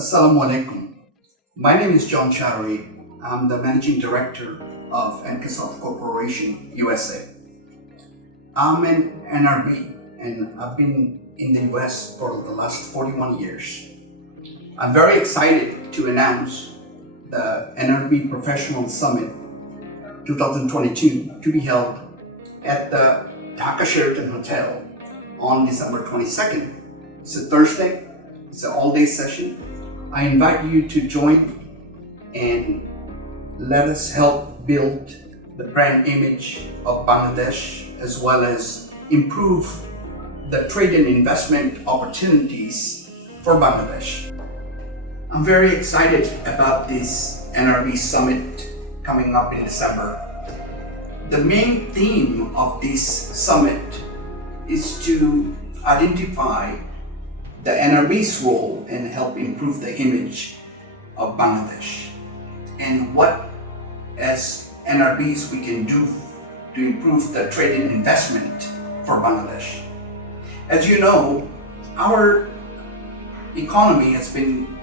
Assalamu alaikum. My name is John Chowdhury. I'm the Managing Director of NKSoft Corporation, USA. I'm an NRB and I've been in the US for the last 41 years. I'm very excited to announce the NRB Professional Summit 2022 to be held at the Dhaka Sheraton Hotel on December 22nd. It's a Thursday, it's an all-day session. I invite you to join and let us help build the brand image of Bangladesh as well as improve the trade and investment opportunities for Bangladesh. I'm very excited about this NRB Summit coming up in December. The main theme of this summit is to identify the NRB's role and help improve the image of Bangladesh and what as NRBs we can do to improve the trade and investment for Bangladesh. As you know, our economy has been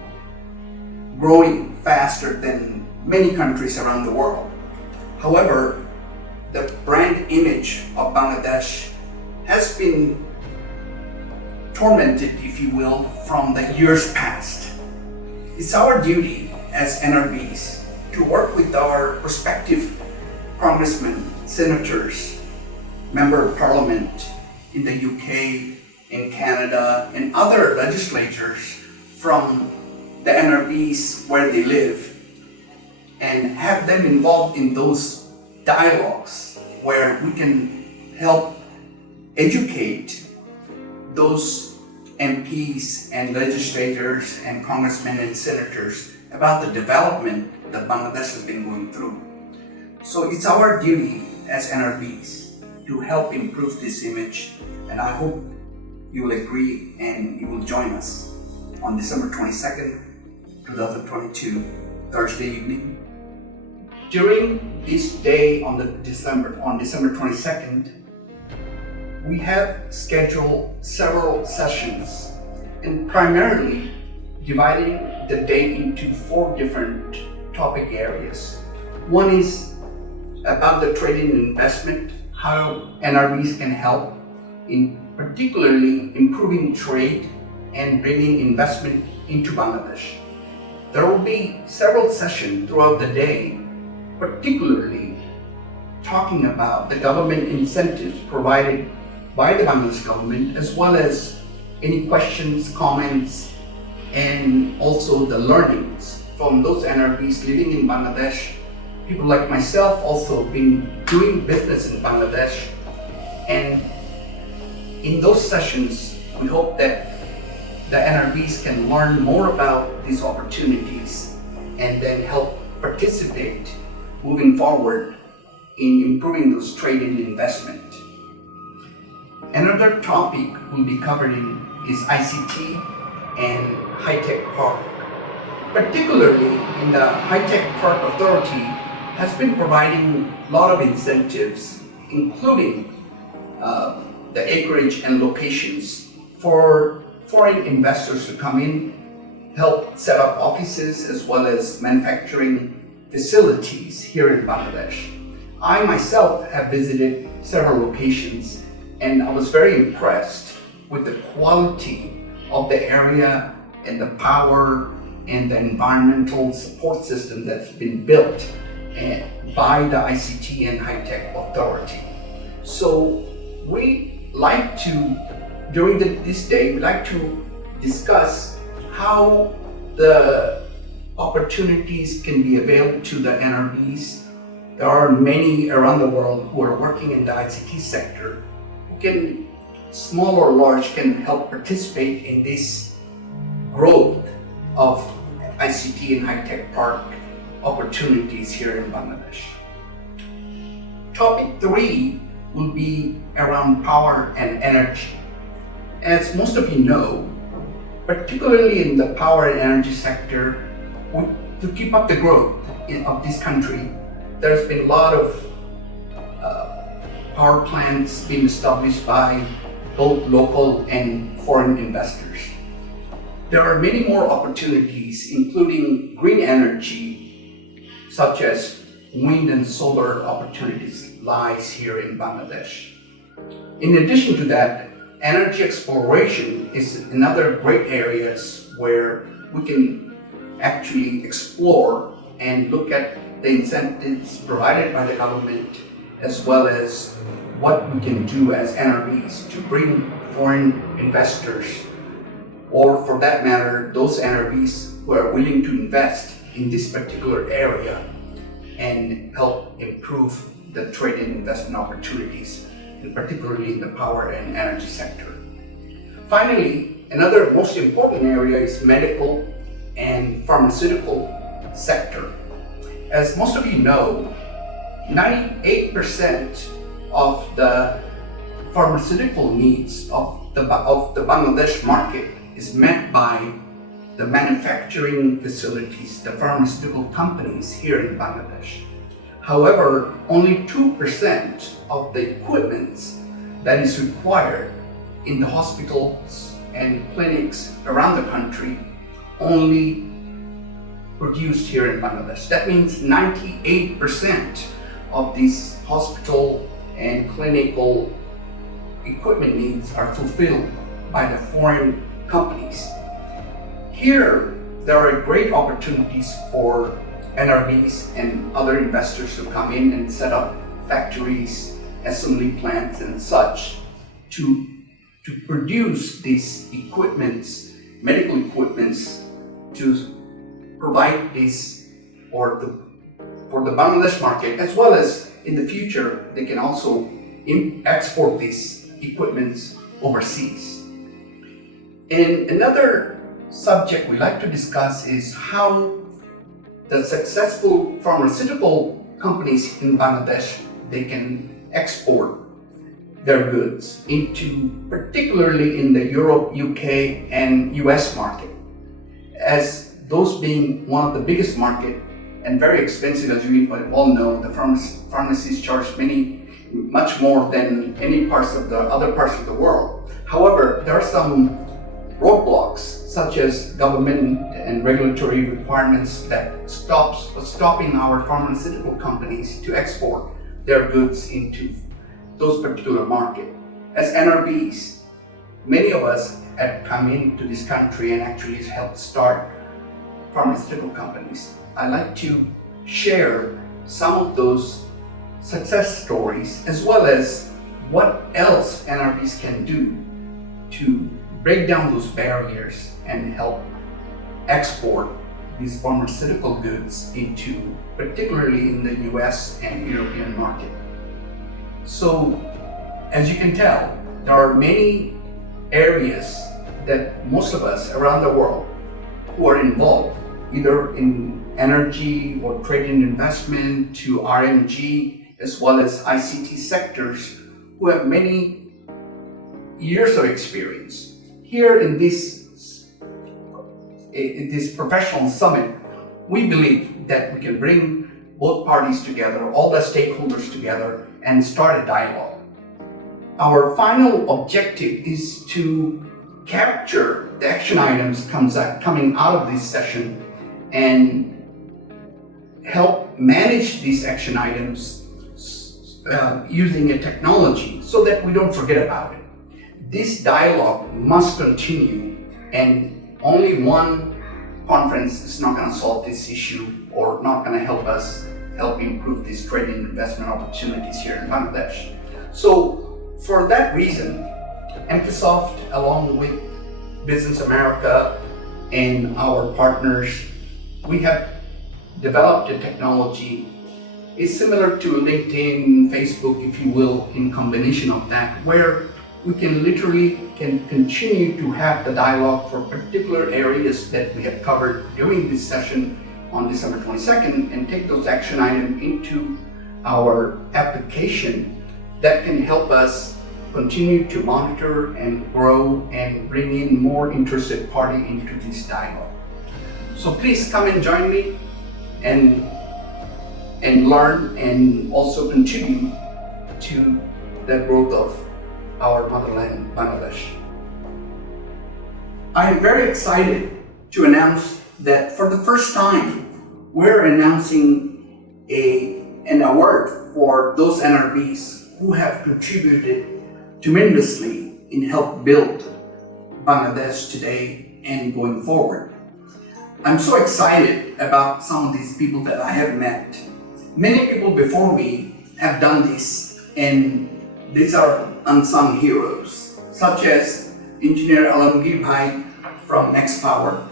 growing faster than many countries around the world. However, the brand image of Bangladesh has been tormented, if you will, from the years past. It's our duty as NRBs to work with our prospective congressmen, senators, member of parliament in the UK, in Canada, and other legislators from the NRBs where they live and have them involved in those dialogues where we can help educate those MPs and legislators and congressmen and senators about the development that Bangladesh has been going through. So it's our duty as NRBs to help improve this image, and I hope you will agree and you will join us on December 22nd, 2022, Thursday evening. During this day on December 22nd, we have scheduled several sessions and primarily dividing the day into 4 different topic areas. One is about the trade and investment, how NRBs can help in particularly improving trade and bringing investment into Bangladesh. There will be several sessions throughout the day, particularly talking about the government incentives provided by the Bangladesh government, as well as any questions, comments, and also the learnings from those NRBs living in Bangladesh. People like myself also been doing business in Bangladesh, and in those sessions, we hope that the NRBs can learn more about these opportunities and then help participate moving forward in improving those trade and investment. Another topic we'll be covering is ICT and High-Tech Park. Particularly in the High-Tech Park Authority has been providing a lot of incentives, including the acreage and locations for foreign investors to come in, help set up offices as well as manufacturing facilities here in Bangladesh. I myself have visited several locations and I was very impressed with the quality of the area and the power and the environmental support system that's been built by the ICT and High-Tech Authority. So we like to, during this day, we like to discuss how the opportunities can be available to the NRBs. There are many around the world who are working in the ICT sector who can, small or large, can help participate in this growth of ICT and High-Tech Park opportunities here in Bangladesh. Topic 3 will be around power and energy. As most of you know, particularly in the power and energy sector, to keep up the growth of this country, there's been a lot of power plants being established by both local and foreign investors. There are many more opportunities, including green energy, such as wind and solar opportunities lies here in Bangladesh. In addition to that, energy exploration is another great areas where we can actually explore and look at the incentives provided by the government, as well as what we can do as NRBs to bring foreign investors, or for that matter, those NRBs who are willing to invest in this particular area and help improve the trade and investment opportunities, and particularly in the power and energy sector. Finally, another most important area is medical and pharmaceutical sector. As most of you know, 98% of the pharmaceutical needs of the Bangladesh market is met by the manufacturing facilities, the pharmaceutical companies here in Bangladesh. However, only 2% of the equipment that is required in the hospitals and clinics around the country only produced here in Bangladesh. That means 98% of these hospital and clinical equipment needs are fulfilled by the foreign companies. Here, there are great opportunities for NRBs and other investors to come in and set up factories, assembly plants and such to produce these equipments, medical equipments, to provide this for the Bangladesh market, as well as in the future they can also export these equipments overseas. And another subject we like to discuss is how the successful pharmaceutical companies in Bangladesh, they can export their goods into, particularly in the Europe, UK, and US market, as those being one of the biggest market and very expensive. As you all know, the pharmacies charge much more than any other parts of the world. However, there are some roadblocks, such as government and regulatory requirements that stopping our pharmaceutical companies to export their goods into those particular market. As NRBs, many of us have come into this country and actually helped start pharmaceutical companies. I like to share some of those success stories, as well as what else NRBs can do to break down those barriers and help export these pharmaceutical goods into, particularly in the US and European market. So, as you can tell, there are many areas that most of us around the world who are involved, either in energy or trade and investment to RMG, as well as ICT sectors, who have many years of experience. Here in this professional summit, we believe that we can bring both parties together, all the stakeholders together, and start a dialogue. Our final objective is to capture the action items coming out of this session and help manage these action items using a technology so that we don't forget about it. This dialogue must continue, and only one conference is not going to solve this issue or not going to help improve these trade and investment opportunities here in Bangladesh. So for that reason, NKSoft, along with Business America and our partners, we have developed a technology. It's similar to LinkedIn, Facebook, if you will, in combination of that, where we can continue to have the dialogue for particular areas that we have covered during this session on December 22nd, and take those action items into our application that can help us continue to monitor and grow and bring in more interested party into this dialogue. So please come and join me and learn and also contribute to the growth of our motherland, Bangladesh. I'm very excited to announce that for the first time, we're announcing an award for those NRBs who have contributed tremendously in help build Bangladesh today and going forward. I'm so excited about some of these people that I have met. Many people before me have done this, and these are unsung heroes, such as Engineer Alamgir Bhai from Next Power.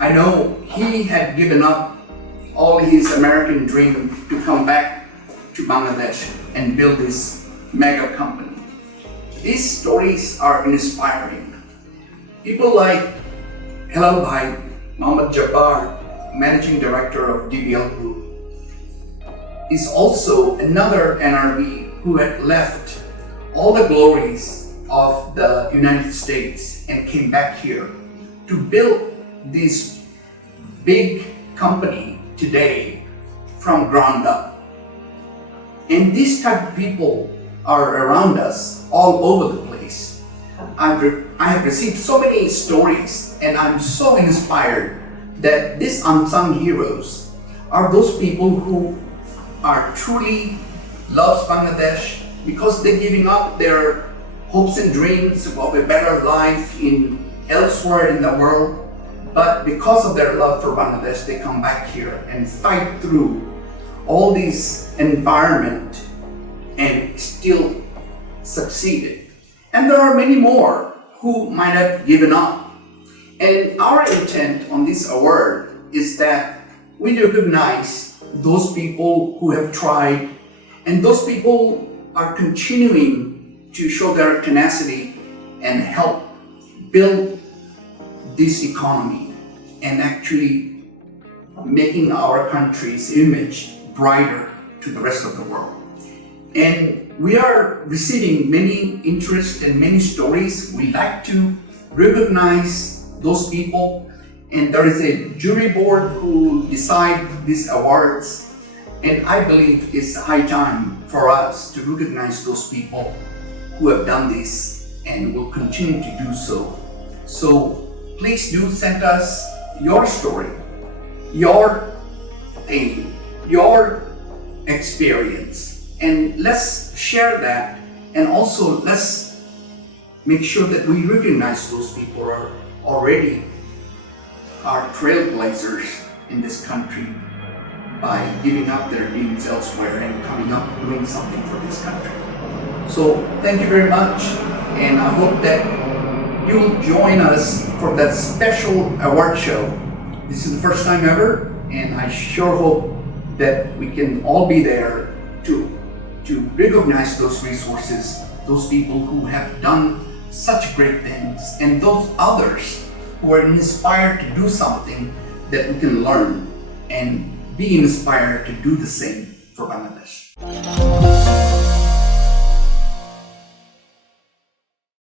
I know he had given up all his American dream to come back to Bangladesh and build this mega company. These stories are inspiring. People like Helal Bhai, Mohammad Jabbar, Managing Director of DBL Group, is also another NRB who had left all the glories of the United States and came back here to build this big company today from ground up. And these type of people are around us all over the place. I have received so many stories, and I'm so inspired that these unsung heroes are those people who are truly loves Bangladesh because they're giving up their hopes and dreams of a better life elsewhere in the world. But because of their love for Bangladesh, they come back here and fight through all this environment and still succeeded. And there are many more who might have given up. And our intent on this award is that we recognize those people who have tried, and those people are continuing to show their tenacity and help build this economy and actually making our country's image brighter to the rest of the world. And we are receiving many interest and many stories. We like to recognize those people, and there is a jury board who decide these awards, and I believe it's high time for us to recognize those people who have done this and will continue to do so. So please do send us your story, your pain, your experience, and let's share that, and also let's make sure that we recognize those people who are already our trailblazers in this country by giving up their dreams elsewhere and coming up doing something for this country. So thank you very much, and I hope that you'll join us for that special award show. This is the first time ever, and I sure hope that we can all be there to recognize those resources, those people who have done such great things, and those others who are inspired to do something that we can learn and be inspired to do the same for Bangladesh.